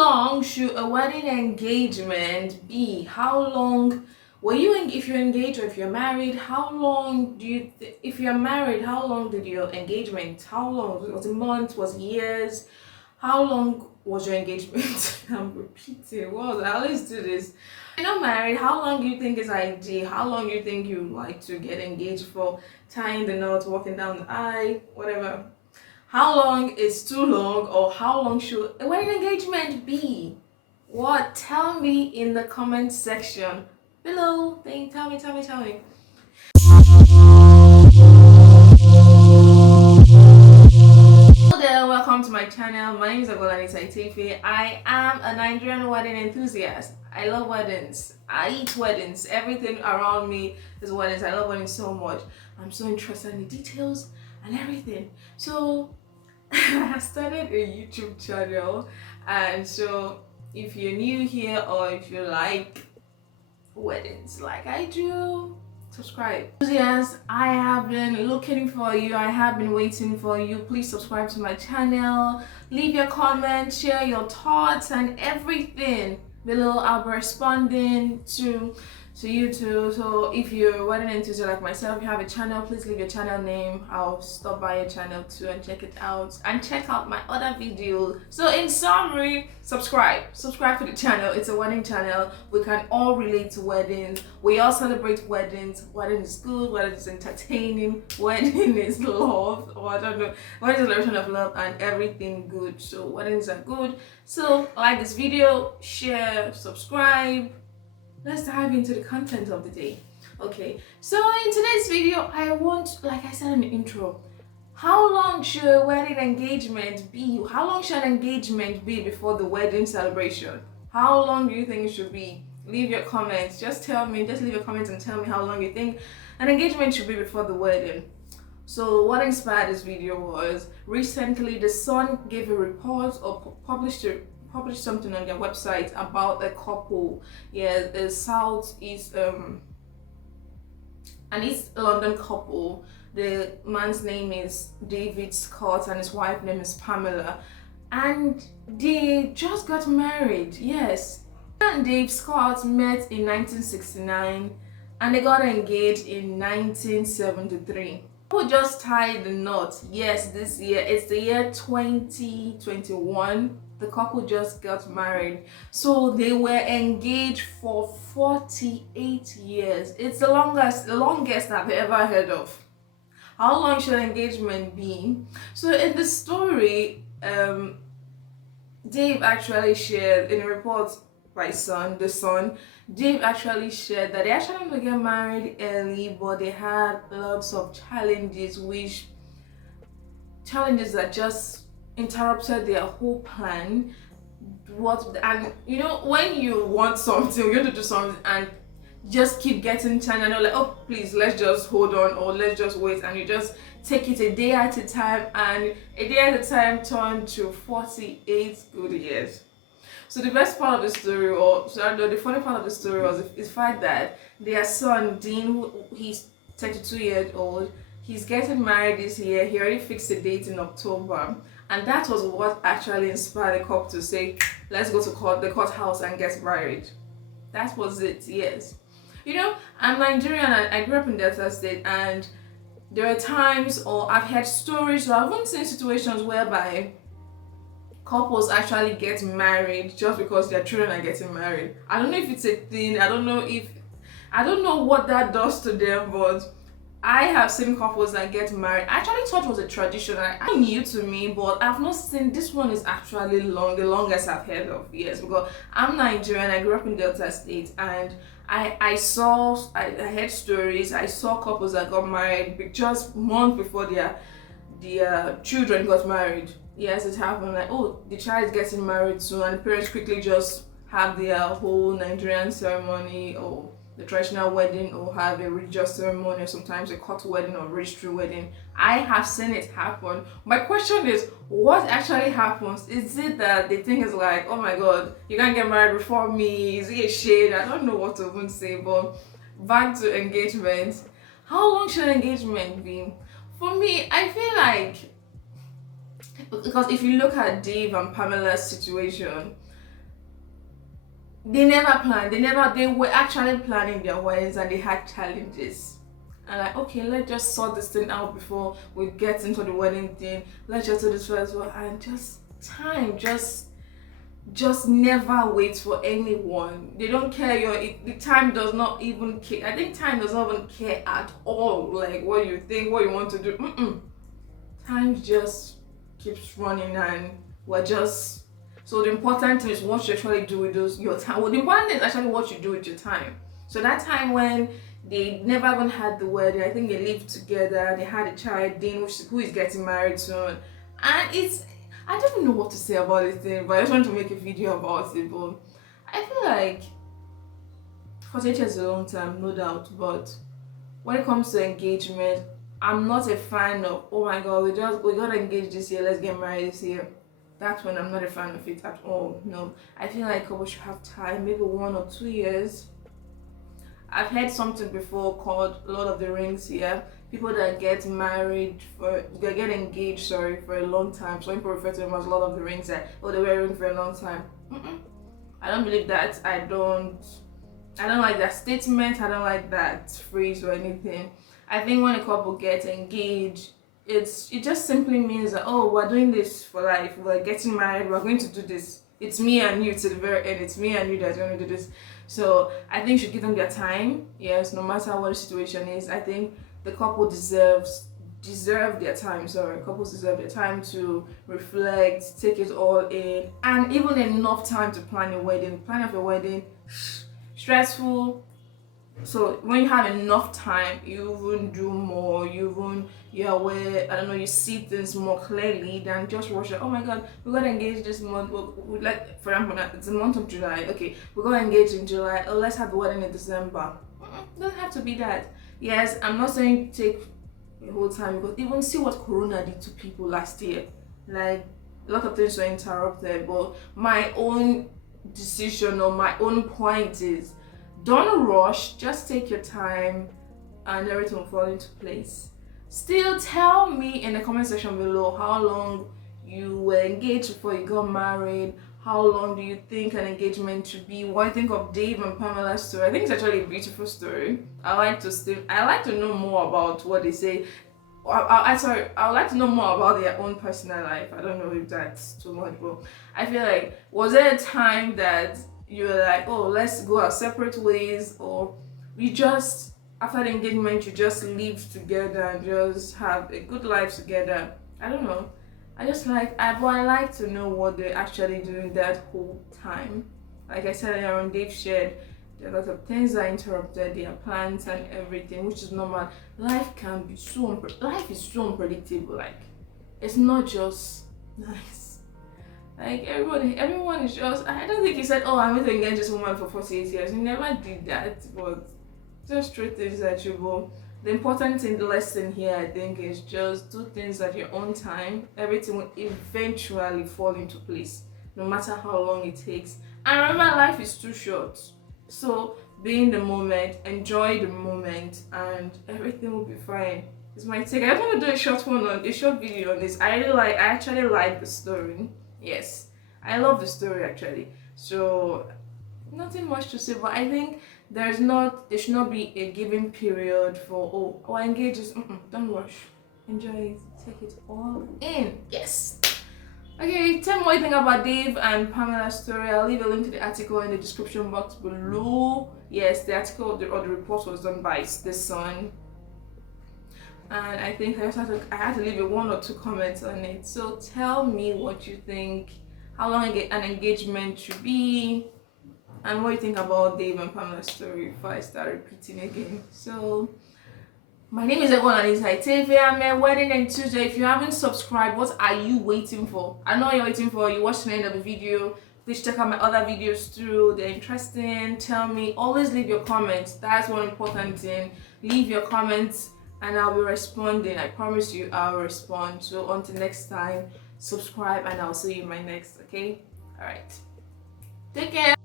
long should a wedding engagement be? How long were you if you're engaged or if you're married? How long do you if you're married? How long did your engagement? How long was it? Months? Was it years? How long was your engagement? I'm repeating. Well, I always do this. You're not married. How long do you think is ideal? How long do you think you like to get engaged for? Tying the knot, walking down the aisle, whatever. How long is too long, or how long should a wedding engagement be? What? Tell me in the comment section below. Tell me. Hello there, welcome to my channel. My name is Lonita. I am a Nigerian wedding enthusiast. I love weddings. I eat weddings. Everything around me is weddings. I love weddings so much. I'm so interested in the details and everything. So I started a YouTube channel, and so if you're new here or if you like weddings like I do, subscribe. Yes, I have been looking for you. I have been waiting for you. Please subscribe to my channel, leave your comments, share your thoughts and everything below. I'll be responding to you too. So if you're a wedding enthusiast like myself, you have a channel, please leave your channel name. I'll stop by your channel too and check it out, and check out my other videos. So in summary, subscribe to the channel. It's a wedding channel. We can all relate to weddings. We all celebrate weddings. Wedding is good, wedding is entertaining, wedding is love, or I don't know, wedding is a celebration of love and everything good. So weddings are good. So like this video, share, subscribe. Let's dive into the content of the day. Okay, so in today's video, I want, like I said in the intro, how long should a wedding engagement be? How long should an engagement be before the wedding celebration? How long do you think it should be? Leave your comments. Just leave your comments and tell me how long you think an engagement should be before the wedding. So what inspired this video was recently the Sun gave a report or published something on their website about a couple. Yeah, the Southeast an East London couple. The man's name is David Scott and his wife name is Pamela, and they just got married. Yes, and Dave Scott met in 1969 and they got engaged in 1973. Who just tied the knot? Yes, this year, it's the year 2021. The couple just got married. So they were engaged for 48 years. It's the longest I've ever heard of. How long should engagement be? So in the story, Dave actually shared in a report by the Sun, Dave actually shared that they actually wanted to get married early, but they had lots of challenges that just interrupted their whole plan. And you know, when you want something, you want to do something and just keep getting time, and you're like, oh please, let's just hold on, or let's just wait, and you just take it a day at a time, and a day at a time turned to 48 good years. So the best part of the story, the funny part of the story was the fact that their son Dean, he's 32 years old, he's getting married this year. He already fixed a date in October, and that was what actually inspired the couple to say, let's go to the courthouse and get married. That was it. Yes, you know, I'm Nigerian and I grew up in Delta State, and there are times, or I've heard stories, or I've even seen situations whereby couples actually get married just because their children are getting married. I don't know if it's a thing. I don't know what that does to them, but I have seen couples that get married. I actually thought it was a tradition. I new to me, but I've not seen this one. Is actually the longest I've heard of. Yes, because I'm Nigerian. I grew up in Delta State, and I heard stories. I saw couples that got married just months before their children got married. Yes, it happened. Like, oh, the child is getting married soon, and the parents quickly just have their whole Nigerian ceremony, or the traditional wedding, or have a religious ceremony, or sometimes a court wedding or registry wedding. I have seen it happen. My question is, what actually happens? Is it that they think it's like, oh my god, you can't get married before me? Is it a shade? I don't know what to even say. But back to engagement. How long should engagement be? For me, I feel like, because if you look at Dave and Pamela's situation, they never planned. They were actually planning their weddings and they had challenges. And like, okay, let's just sort this thing out before we get into the wedding thing. Let's just do this first one, and just time, just never wait for anyone. They don't care. The time does not even care. I think time does not even care at all. Like what you think, what you want to do. Time just keeps running, and we're just. So the important thing is what you actually do with your time. Well, the important thing is actually what you do with your time. So that time when they never even had the wedding, I think they lived together, they had a child, Dean, who is getting married soon. And I don't even know what to say about this thing, but I just want to make a video about it. But I feel like 48 years is a long time, no doubt, but when it comes to engagement, I'm not a fan of, oh my god, we got engaged this year, let's get married this year. That's when I'm not a fan of it at all. No, I feel like couples should have time, maybe 1 or 2 years. I've heard something before called Lord of the Rings here. People that get married they get engaged, for a long time. So people refer to them as Lord of the Rings, that they were ring for a long time. I don't believe that. I don't like that statement. I don't like that phrase or anything. I think when a couple gets engaged, it just simply means that, oh, we're doing this for life. We're getting married. We're going to do this. It's me and you to the very end. It's me and you that's going to do this. So I think you should give them their time. Yes, no matter what the situation is. I think the couple deserve their time. Couples deserve their time to reflect, take it all in, and even enough time to plan your wedding. Plan of your wedding, stressful. So when you have enough time, you even do more. You're aware. I don't know. You see things more clearly than just rush it. Oh my God, we got engaged this month. We like, for example, it's the month of July. Okay, we got engaged in July. Oh, let's have the wedding in December. Doesn't have to be that. Yes, I'm not saying take the whole time, because even see what Corona did to people last year. Like a lot of things were interrupted. But my own decision or my own point is, don't rush, just take your time and everything will fall into place. Still, tell me in the comment section below how long you were engaged before you got married. How long do you think an engagement should be? What do you think of Dave and Pamela's story? I think it's actually a beautiful story. I like to know more about what they say. I would like to know more about their own personal life. I don't know if that's too much, but I feel like, was there a time that you were like, oh, let's go our separate ways, or you just, after the engagement, you just live together and just have a good life together? I don't know. I like to know what they're actually doing that whole time. Like I said earlier on, Dave shared there are a lot of things that interrupted their plans and everything, which is normal. Life is so unpredictable. Like, it's not just nice. Like everyone is just, I don't think he said, oh, I'm going to engage this woman for 48 years. He never did that, but just straight things at you. But the important thing, the lesson here, I think, is just do things at your own time. Everything will eventually fall into place, no matter how long it takes. And remember, life is too short. So be in the moment, enjoy the moment, and everything will be fine. It's my take. I just want to do a short video on this. I actually like the story. Yes, I love the story actually. So nothing much to say, but I think there should not be a given period for, oh, engage is, don't rush. Enjoy it, take it all in. Yes. Okay, tell me what you think about Dave and Pamela's story. I'll leave a link to the article in the description box below. Yes, the article or the report was done by The Sun. And I think I had to leave a 1 or 2 comments on it. So tell me what you think, how long an engagement should be, and what you think about Dave and Pamela's story before I start repeating again. So my name is Lonita. I'm a wedding enthusiast. If you haven't subscribed, what are you waiting for? I know you're waiting for. You watched the end of the video. Please check out my other videos too. They're interesting. Tell me. Always leave your comments. That's one important thing. Leave your comments and I'll be responding. I promise you I'll respond. So until next time, subscribe and I'll see you in my next. Okay? Alright. Take care.